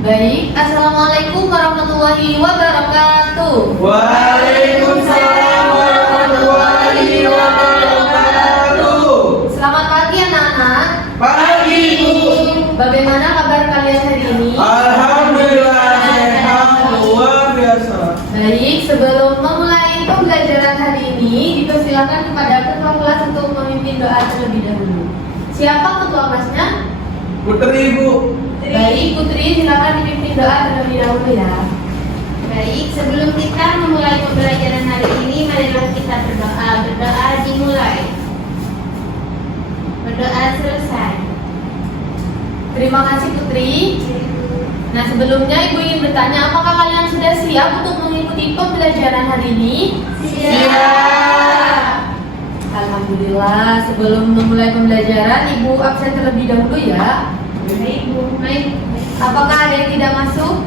Baik, Assalamualaikum warahmatullahi wabarakatuh. Waalaikumsalam warahmatullahi wabarakatuh. Selamat pagi anak-anak. Pagi, Bu. Bagaimana kabar kalian hari ini? Alhamdulillah sehat luar biasa. Baik, sebelum memulai pembelajaran hari ini, dipersilakan kepada ketua kelas untuk memimpin doa terlebih dahulu. Siapa ketua kelasnya? Putri, Bu. Baik, Putri, silakan dipimpin doa terlebih dahulu ya. Baik, sebelum kita memulai pembelajaran hari ini, marilah kita berdoa. Berdoa dimulai. Berdoa selesai. Terima kasih Putri. Nah, sebelumnya Ibu ingin bertanya, apakah kalian sudah siap untuk mengikuti pembelajaran hari ini? Siap. Alhamdulillah, sebelum memulai pembelajaran, Ibu absen terlebih dahulu ya. Baik, Bu. Baik. Apakah ada yang tidak masuk?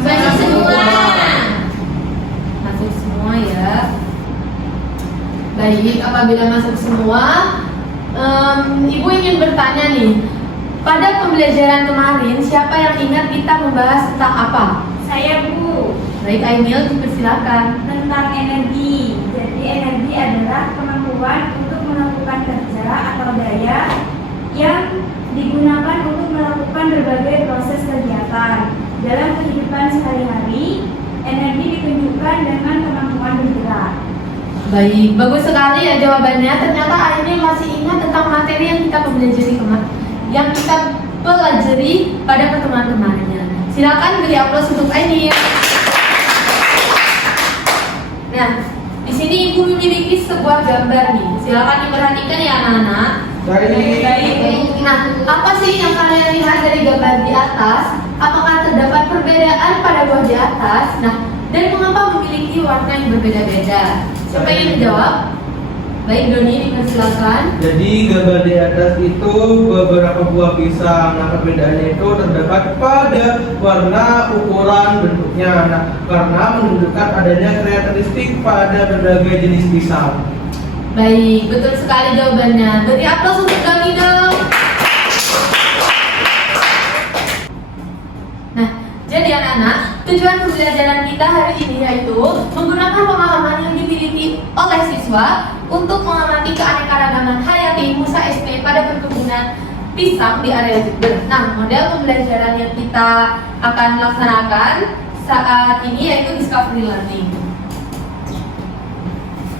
Masuk semua. Masuk semua ya. Baik, apabila masuk semua, Ibu ingin bertanya nih. Pada pembelajaran kemarin, siapa yang ingat kita membahas tentang apa? Saya, Bu. Baik, Ainil, dipersilakan. Tentang energi. Jadi energi adalah kemampuan untuk melakukan kerja atau daya yang digunakan untuk melakukan berbagai proses kegiatan. Dalam kehidupan sehari-hari, energi ditunjukkan dengan kemampuan bergerak. Baik, bagus sekali ya jawabannya. Ternyata Ainil masih ingat tentang materi yang kita pelajari pada pertemuan kemarinnya. Silakan beri aplaus untuk Ainil. Nah, di sini Ibu memiliki sebuah gambar nih. Silakan diperhatikan ya anak-anak. Baik. Nah, apa sih yang kalian lihat dari gambar di atas? Apakah terdapat perbedaan pada buah di atas? Nah, dan mengapa memiliki warna yang berbeda-beda? Siapa yang menjawab? Baik, Doni, dipersilakan. Jadi gambar di atas itu beberapa buah pisang. Nah, perbedaannya itu terdapat pada warna, ukuran, bentuknya. Nah, karena menunjukkan adanya karakteristik pada berbagai jenis pisang. Baik, betul sekali jawabannya. Beri aplaus untuk Doni dong. Nah, jadi anak-anak, tujuan pembelajaran kita hari ini yaitu menggunakan pemahaman yang dimiliki oleh siswa untuk mengamati keanekaragaman hayati Musa SP pada perkebunan pisang di area Jember. Nah, model pembelajaran yang kita akan laksanakan saat ini yaitu discovery learning.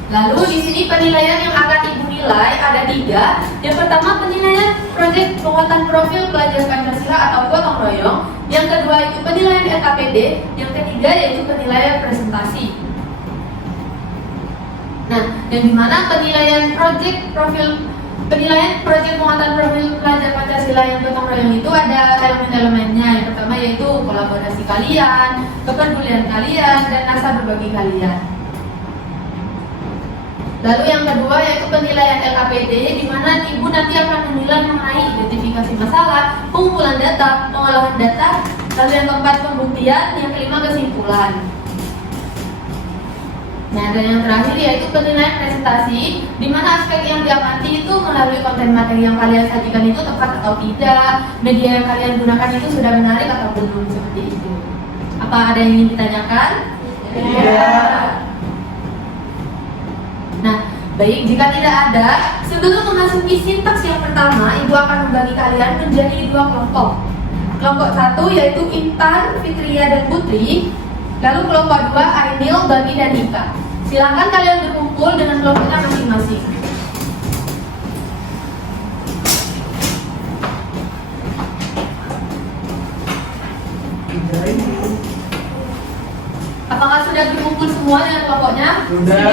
Lalu di sini penilaian yang akan Ibu nilai ada 3. Yang pertama penilaian proyek penguatan profil pelajar Pancasila atau gotong royong. Yang kedua itu penilaian LKPD. Yang ketiga yaitu penilaian presentasi. Nah, yang dimana penilaian proyek penguatan profil pelajar Pancasila yang gotong royong itu ada elemen-elemennya. Yang pertama yaitu kolaborasi kalian, kepedulian kalian, dan asa berbagi kalian. Lalu yang kedua yaitu penilaian LKPD, di mana Ibu nanti akan menilai mengenai identifikasi masalah, pengumpulan data, pengolahan data, lalu yang keempat pembuktian, yang kelima kesimpulan. Nah, dan yang terakhir yaitu penilaian presentasi, di mana aspek yang diamati itu melalui konten materi yang kalian sajikan itu tepat atau tidak, media yang kalian gunakan itu sudah menarik atau belum, seperti itu. Apa ada yang ingin ditanyakan? Iya. Nah, baik, jika tidak ada, sebelum memasuki sintaks yang pertama, Ibu akan membagi kalian menjadi 2 kelompok. Kelompok 1 yaitu Intan, Fitria, dan Putri. Lalu kelompok 2 Ainil, Bami, dan Ika. Silakan kalian berkumpul dengan kelompoknya masing-masing. Apakah sudah berkumpul semua dengan kelompoknya? Sudah.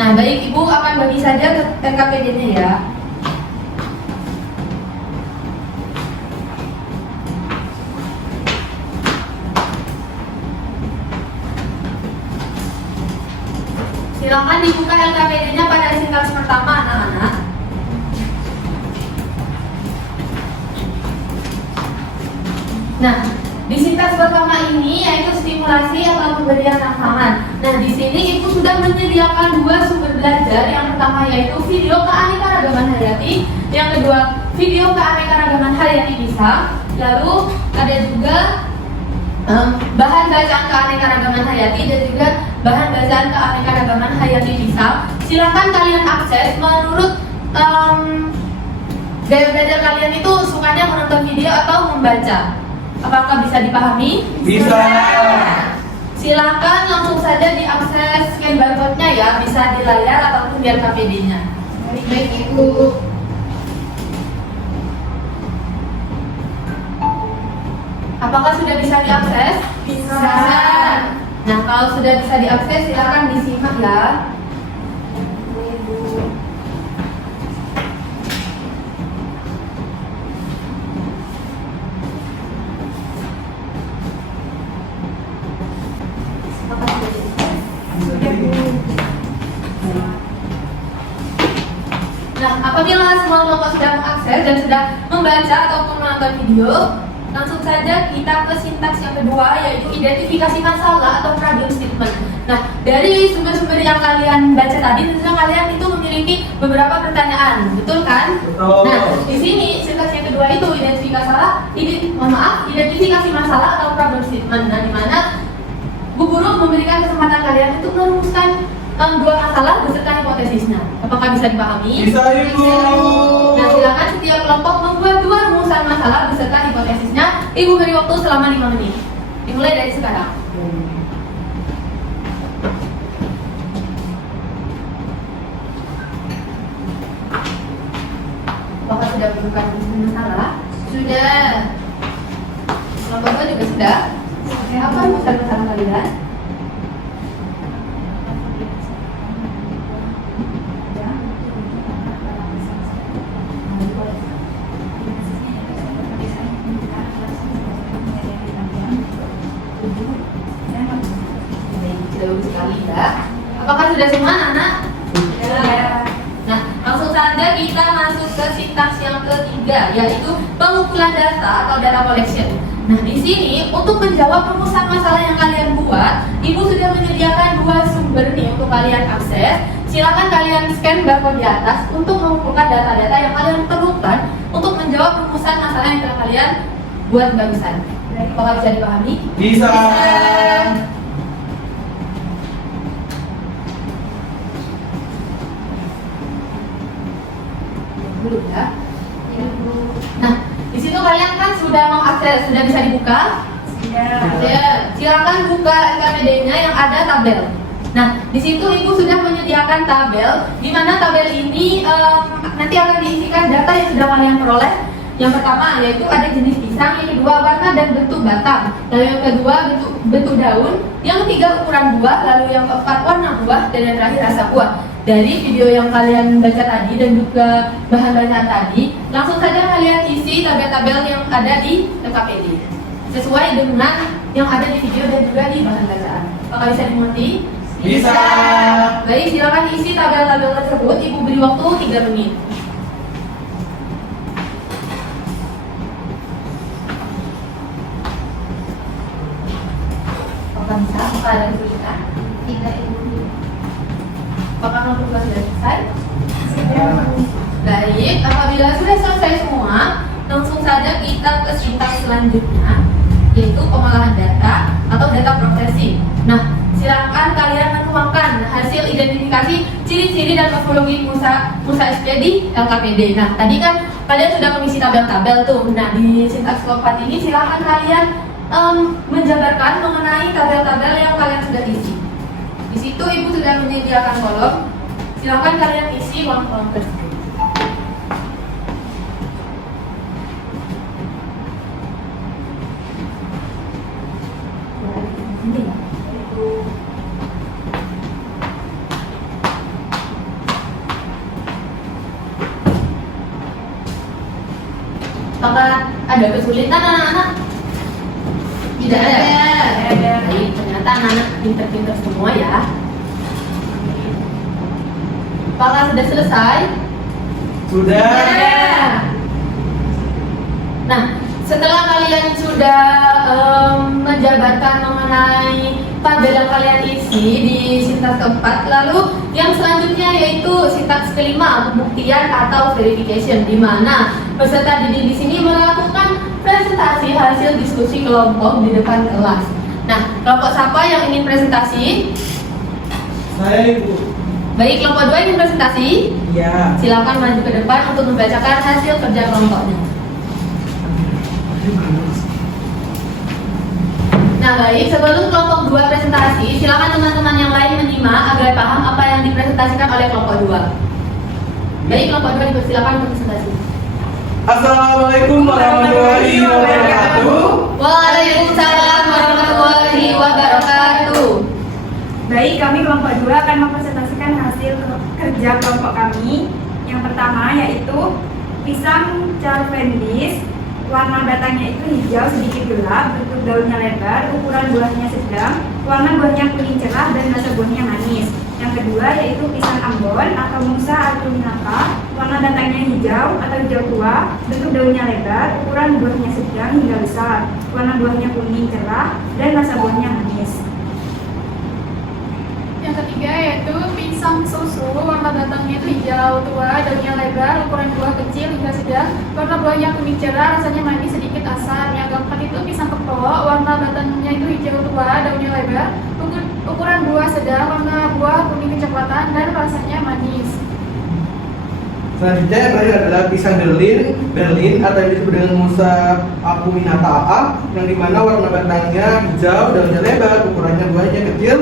Nah, baik, Ibu akan bagi saja ke LKPD-nya ya. Silakan dibuka LKPD-nya pada sintaks pertama, anak-anak. Nah, di sintaks pertama ini yaitu stimulasi atau pemberian rangsangan. Nah, di sini Ibu sudah menyediakan dua sumber belajar. Yang pertama yaitu video keanekaragaman hayati, yang kedua video keanekaragaman hayati bisa. Lalu ada juga bahan bacaan keanekaragaman hayati dan juga bahan bacaan keanekaragaman hayati bisa. Silakan kalian akses menurut gaya belajar kalian itu sukanya menonton video atau membaca. Apakah bisa dipahami? Bisa. Silakan langsung saja diakses scan barcode-nya ya, bisa di layar ataupun di LKPD-nya. Baik Ibu. Apakah sudah bisa diakses? Bisa. Nah, kalau sudah bisa diakses silakan disimak ya. Nah, apabila semua kelompok sudah mengakses dan sudah membaca ataupun menonton video, langsung saja kita ke sintaks yang kedua, yaitu identifikasi masalah atau problem statement. Nah, dari sumber-sumber yang kalian baca tadi, tentunya kalian itu memiliki beberapa pertanyaan, betul kan? Betul. Nah, di sini sintaks yang kedua itu identifikasi masalah atau problem statement. Nah, di mana Bu Guru memberikan kesempatan kalian untuk merumuskan dua masalah beserta hipotesisnya. Apakah bisa dipahami? Bisa, Ibu. Nah, silakan setiap kelompok membuat dua rumusan masalah beserta hipotesisnya. Ibu beri waktu selama 5 menit. Dimulai dari sekarang. Apakah sudah menemukan rumusan masalah? Sudah. Kelompok 2 juga sudah. Apa rumusan masalah kalian? Jauh sekali ya. Apakah sudah semua anak? Ya. Nah, langsung saja kita masuk ke sintaks yang ketiga, yaitu pengumpulan data atau data collection. Nah, di sini untuk menjawab rumusan masalah yang kalian buat, Ibu sudah menyediakan dua sumber nih untuk kalian akses. Silakan kalian scan barcode di atas untuk mengumpulkan data-data yang kalian perlukan untuk menjawab rumusan masalah yang telah kalian buat barusan. Apakah bisa dipahami? Bisa. Dulu ya. Nah, di situ kalian kan sudah mengakses, sudah bisa dibuka. Ya, silakan buka LKPD-nya yang ada tabel. Nah, di situ Ibu sudah menyediakan tabel, di mana tabel ini nanti akan diisikan data yang sudah kalian peroleh. Yang pertama yaitu ada jenis pisang, yang kedua warna dan bentuk batang, lalu yang kedua bentuk daun, yang ketiga ukuran buah, lalu yang keempat warna buah, dan yang terakhir rasa buah. Dari video yang kalian baca tadi dan juga bahan bacaan tadi, langsung saja kalian isi tabel-tabel yang ada di LKPD sesuai dengan yang ada di video dan juga di bahan bacaan. Apakah bisa dimengerti? Bisa. Baik, silakan isi tabel-tabel tersebut. Ibu beri waktu 3 menit. Apakah bisa? Apakah ada kesulitan? Tidak, Ibu. Apakah kelompok sudah selesai? Baik, apabila sudah selesai semua, langsung saja kita ke sintaks selanjutnya, yaitu pengolahan data atau data processing. Nah, silakan kalian menuangkan hasil identifikasi ciri-ciri dan morfologi Musa SP di LKPD. Nah, tadi kan kalian sudah mengisi tabel-tabel tuh. Nah, di sintaks keempat ini silakan kalian menjabarkan mengenai tabel-tabel yang kalian sudah isi. Di situ Ibu sudah menyediakan kolom. Silakan kalian isi kolom tersebut. Apakah ada kesulitan anak-anak? Tidak ada. Baik, ternyata anak-anak pinter-pinter semua ya. Apakah sudah selesai? Sudah. Nah, setelah kalian sudah menjabarkan mengenai tabel yang kalian isi di sintaks keempat, lalu yang selanjutnya yaitu sintaks kelima, pembuktian atau verification, di mana peserta didik di sini melakukan presentasi hasil diskusi kelompok di depan kelas. Nah, kelompok siapa yang ingin presentasi? Saya Ibu. Baik, kelompok 2 ingin presentasi? Ya. Silakan maju ke depan untuk membacakan hasil kerja kelompoknya. Nah baik, sebelum kelompok 2 presentasi, silakan teman-teman yang lain menyimak agar paham apa yang dipresentasikan oleh kelompok 2. Baik, kelompok 2 dipersilakan untuk presentasi. Assalamualaikum warahmatullahi wabarakatuh. Waalaikumsalam warahmatullahi wabarakatuh. Baik, kami kelompok 2 akan mempresentasikan hasil kerja kelompok kami. Yang pertama yaitu pisang Charvendis. Warna batangnya itu hijau sedikit gelap, bentuk daunnya lebar, ukuran buahnya sedang, warna buahnya kuning cerah dan rasa buahnya manis. Yang kedua yaitu pisang Ambon atau Musa acuminata. Warna batangnya hijau atau hijau tua, bentuk daunnya lebar, ukuran buahnya sedang hingga besar, warna buahnya kuning cerah dan rasa buahnya manis. Yang ketiga yaitu pisang susu, warna batangnya itu hijau tua, daunnya lebar, ukuran buah kecil hingga sedang, warna buahnya kuning cerah, rasanya manis sedikit asam. Yang keempat itu pisang kepok, warna batangnya itu hijau tua, daunnya lebar, ukuran buah sedang, warna buah kuning kecoklatan dan rasanya manis. Selanjutnya yang terakhir adalah pisang Berlin atau yang disebut dengan Musa acuminata, yang dimana warna batangnya hijau, daunnya lebar, ukurannya buahnya kecil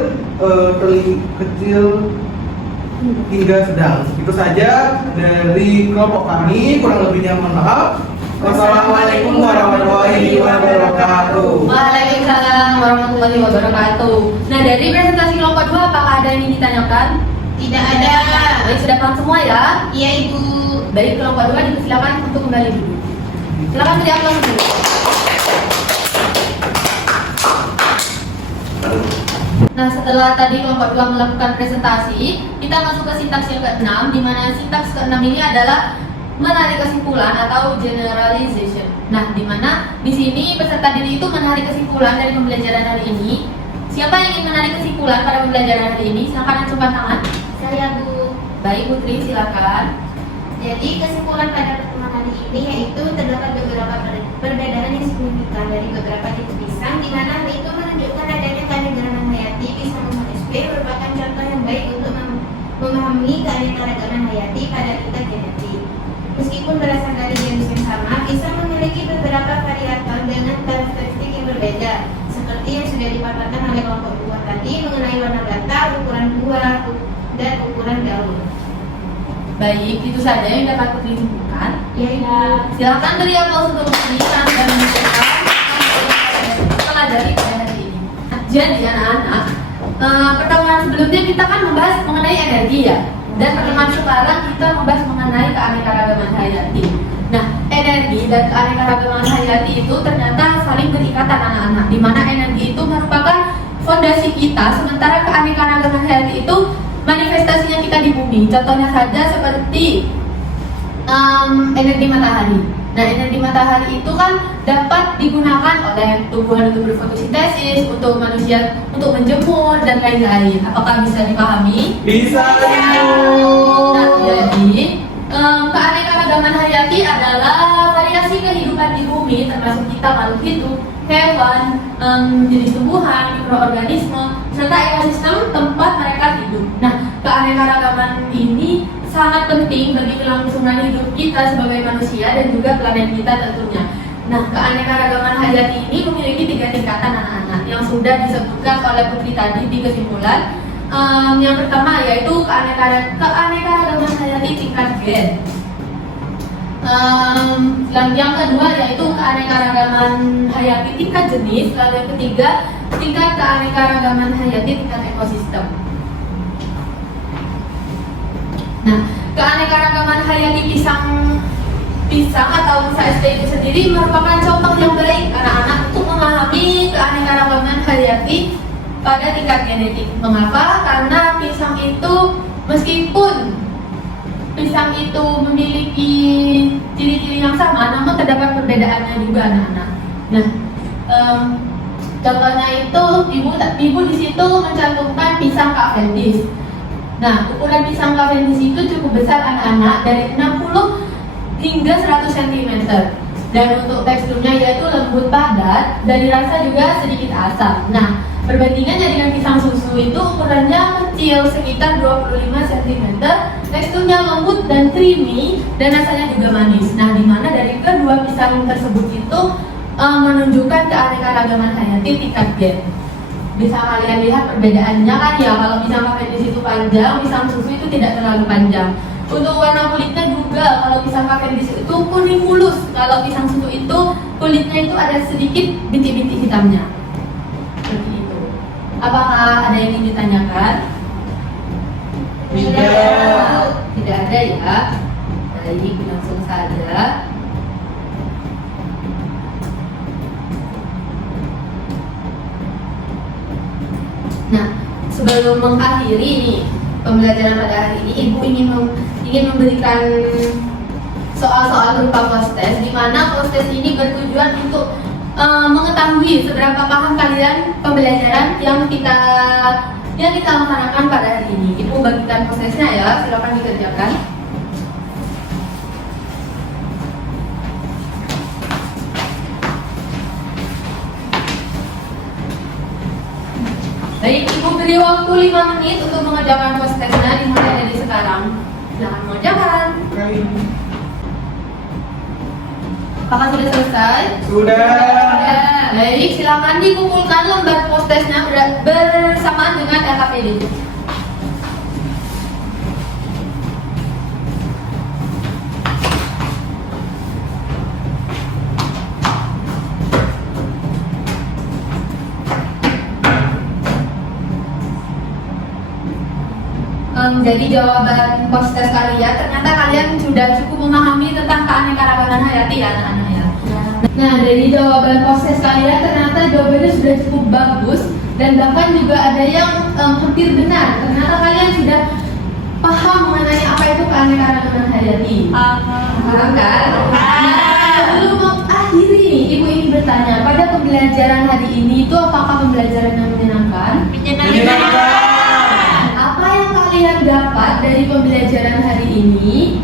hingga sedang. Itu saja dari kelompok kami, kurang lebihnya mohon maaf. Wassalamualaikum warahmatullahi wabarakatuh. Waalaikumsalam warahmatullahi wabarakatuh. Nah, dari presentasi kelompok 2 apakah ada yang ingin ditanyakan? Tidak ada. Baik, sudah paham semua ya? Iya Ibu. Baik, kelompok 2 dipersilakan untuk kembali dulu. Silakan beri aplaus dulu. Nah, setelah tadi kelompok 2 melakukan presentasi, kita masuk ke sintaks yang ke-6, di mana sintaks ke-6 ini adalah menarik kesimpulan atau generalization. Nah, di mana di sini peserta didik itu menarik kesimpulan dari pembelajaran hari ini. Siapa yang ingin menarik kesimpulan pada pembelajaran hari ini? Silakan acungkan tangan. Saya Bu. Baik, Putri, silakan. Jadi kesimpulan pada pertemuan hari ini yaitu terdapat beberapa perbedaan yang signifikan dari beberapa jenis pisang, di mana hal itu menunjukkan adanya keanekaragaman hayati. Pisang umum SP merupakan contoh yang baik untuk memahami keanekaragaman hayati pada tingkat genetik. Meskipun berasal dari jenis yang sama, pisang memiliki beberapa variator dengan karakteristik yang berbeda, seperti yang sudah dipaparkan oleh kelompok 2 tadi mengenai warna batang, ukuran buah, dan ukuran daun. Baik, itu saja yang dapat Putri simpulkan. Ya. Silakan beri aplaus untuk Putri dan menunjukkan setelah dari pada hari ini. Jadi anak-anak, pertemuan sebelumnya kita kan membahas mengenai energi ya, dan pertemuan sekarang kita membahas mengenai keanekaragaman hayati. Nah, energi dan keanekaragaman hayati itu ternyata saling berikatan anak-anak, di mana energi itu merupakan fondasi kita, sementara keanekaragaman hayati itu manifestasinya kita di bumi. Contohnya saja seperti energi matahari. Nah, energi matahari itu kan dapat digunakan oleh tumbuhan untuk berfotosintesis, untuk manusia untuk menjemur dan lain-lain. Apakah bisa dipahami? Bisa. Nah, jadi keanekaragaman hayati adalah variasi kehidupan di bumi, termasuk kita makhluk hidup, hewan, jenis tumbuhan, mikroorganisme, serta ekosistem tempat mereka hidup. Nah, keanekaragaman ini sangat penting bagi kelangsungan hidup kita sebagai manusia dan juga planet kita tentunya. Nah, keanekaragaman hayati ini memiliki 3 tingkatan anak-anak yang sudah disebutkan oleh Putri tadi di kesimpulan. Yang pertama yaitu keanekaragaman hayati tingkat gen. Yang kedua yaitu keanekaragaman hayati tingkat jenis. Lalu yang ketiga tingkat keanekaragaman hayati tingkat ekosistem. Nah, keanekaragaman hayati pisang atau Musa SP itu sendiri merupakan contoh yang baik anak-anak untuk memahami keanekaragaman hayati pada tingkat genetik. Mengapa? Karena pisang itu meskipun pisang itu memiliki ciri-ciri yang sama, namun terdapat perbedaannya juga anak-anak. Nah, contohnya itu ibu di situ mencantumkan pisang Cavendish. Nah, ukuran pisang Cavendish itu cukup besar anak-anak, dari 60 hingga 100 cm. Dan untuk teksturnya yaitu lembut padat, dari rasa juga sedikit asam. Nah, perbandingannya dengan pisang susu itu ukurannya kecil, sekitar 25 cm, teksturnya lembut dan creamy, dan rasanya juga manis. Nah, dimana dari kedua pisang tersebut itu menunjukkan keanekaragaman hayati tingkat gen. Bisa kalian lihat perbedaannya kan ya, kalau pisang Cavendish itu panjang, pisang susu itu tidak terlalu panjang. Untuk warna kulitnya juga, kalau pisang Cavendish itu kuning mulus, kalau pisang susu itu kulitnya itu ada sedikit bintik-bintik hitamnya. Seperti itu. Apakah ada yang ingin ditanyakan? Tidak ada ya. Baik, langsung saja. Nah, sebelum mengakhiri nih pembelajaran pada hari ini, Ibu ingin memberikan soal-soal berupa post-test, di mana post-test ini bertujuan untuk mengetahui seberapa paham kalian pembelajaran yang kita laksanakan pada hari ini. Ibu bagikan post-testnya ya, silakan dikerjakan. Baik, Ibu beri waktu 5 menit untuk mengerjakan post-testnya dimulai dari sekarang. Silahkan mengerjakan. Apakah sudah selesai? Sudah. Baik, silakan dikumpulkan lembar post-testnya bersamaan dengan LKPD. Jadi jawaban post-test kalian, ternyata kalian sudah cukup memahami tentang keanekaragaman hayati ya anak-anak ya. Nah, dari jawaban post-test kalian ternyata jawabannya sudah cukup bagus, dan bahkan juga ada yang hampir benar. Ternyata kalian sudah paham mengenai apa itu keanekaragaman hayati. Paham kan? Nah, sebelum mengakhiri nih, Ibu ingin bertanya, pada pembelajaran hari ini itu apakah pembelajaran yang menyenangkan? Menyenangkan. Apa yang kalian dapat dari pembelajaran hari ini?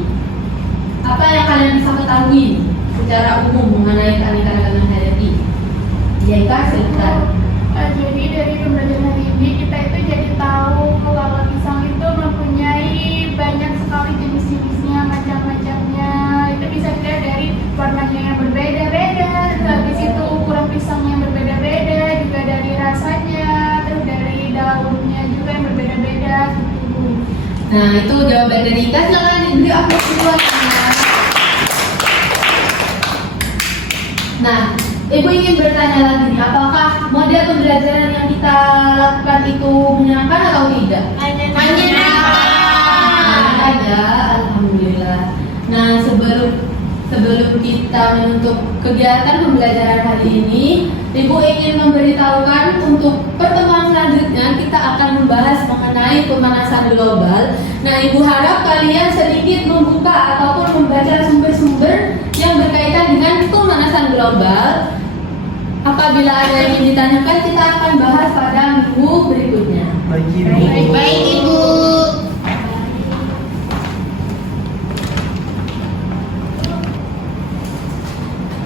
Apa yang kalian bisa ketahui secara umum mengenai keanekaragaman hayati? Ya, Ika, silakan. Jadi dari pembelajaran hari ini kita itu jadi tahu kalau pisang itu mempunyai banyak sekali jenis-jenisnya, macam-macamnya. Itu bisa dilihat dari warnanya yang berbeda-beda, habis itu ukuran pisangnya yang berbeda-beda, juga dari rasanya, terus dari daunnya juga yang berbeda-beda gitu. Nah, itu jawaban dari Ika. Silakan diberi aplaus duluan. Nah, Ibu ingin bertanya lagi nih, apakah model pembelajaran yang kita lakukan itu menyenangkan atau tidak? Menyenangkan. Ada, alhamdulillah. Nah, sebelum kita menutup kegiatan pembelajaran hari ini, Ibu ingin memberitahukan untuk pertemuan selanjutnya kita akan membahas mengenai pemanasan global. Nah, Ibu harap kalian sedikit membuka ataupun membaca sumber-sumber yang berkaitan dengan pemanasan global. Apabila ada yang ingin ditanyakan, kita akan bahas pada minggu berikutnya. Baik, Ibu.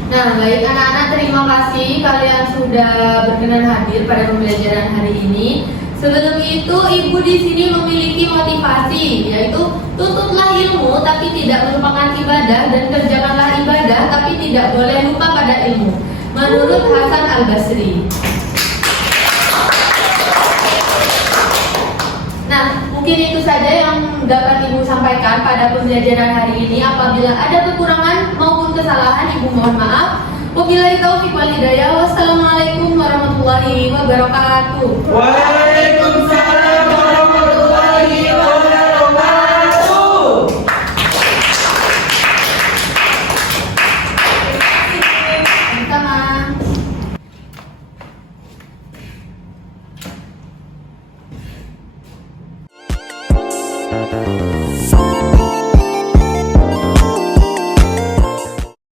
Nah, baik anak-anak, terima kasih kalian sudah berkenan hadir pada pembelajaran hari ini. Sebelum itu, Ibu di sini memiliki motivasi, yaitu tuntutlah ilmu tapi tidak melupakan ibadah, dan kerjakanlah ibadah tapi tidak boleh lupa pada ilmu. Menurut Hasan Al-Basri. Nah, mungkin itu saja yang dapat Ibu sampaikan pada pembelajaran hari ini. Apabila ada kekurangan maupun kesalahan, Ibu mohon maaf. Wabillahi taufiq wal hidayah. Wassalamualaikum warahmatullahi wabarakatuh. Waalaikumsalam warahmatullahi wabarakatuh. Sama.